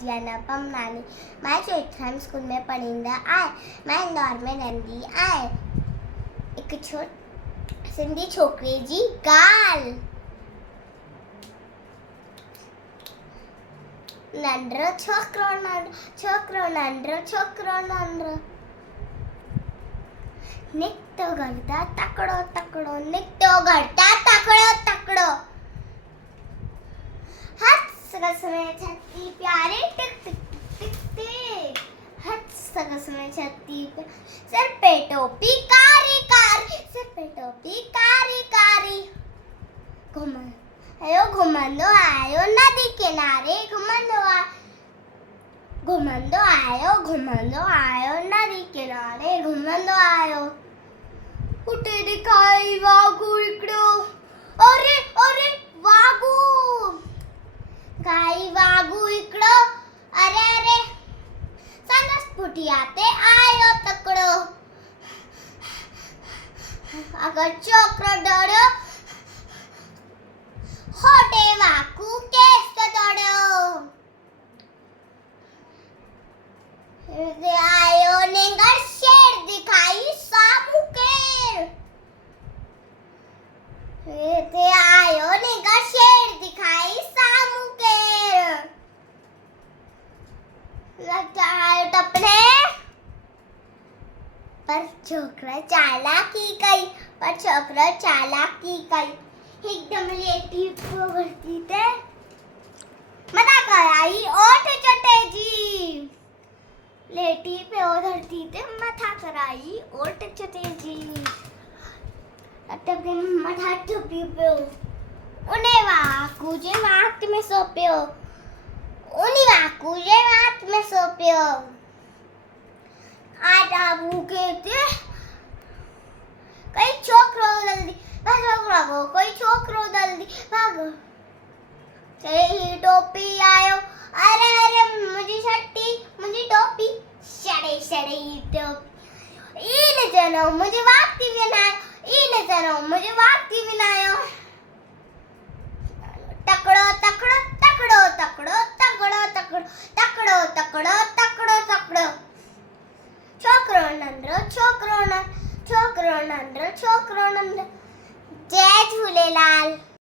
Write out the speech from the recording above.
जियाना पमनानी मैं Chatham school में पढ़ींदा आए। मैं इंदौर में रहंदी आए। एक सिंधी छोकरी जी ॻाल्हि। नंढड़ो छोकिरो नंढड़ो निकतो घरदा तकड़ो निकतो घरदा तकड़ो हथ सकस में छत्ती प्यारी टिक टिक टिक टिक हथ सकस में छत्ती सिर पे टोपी कारी घुमंदो आयो नदी किनारे घुमंदो आयो नदी किनारे घुमंदो आयो उठे दिखाई वागू इकड़ो अरे वागू गाई वागू इकड़ो अरे संदस पुटियाते आयो तकड़ो अगर छोकरो डरो होटे वाकू केस दौड़ो आयो नेगर शेर दिखाई सामू केर आयो नेगर शेर दिखाई सामू केर लगता आयो टपने पर छोकरा चालाकी कई एकदम लेटी भरती थे मना कराई ओठ चटे जी लेटी पे धरती थे मथा कराई ओठ चटे जी अटक मथा चुपी पे उन्हें वाकू जे वात में सोपियो आटा भूखे थे कई छोकरो जल्दी भागो चले ही टोपी आयो अरे मुझे टोपी शड़े ही टोपी इन जनो मुझे वाक्ति विनायो तकड़ो छोकरो नंढड़ो जय झूलेलाल।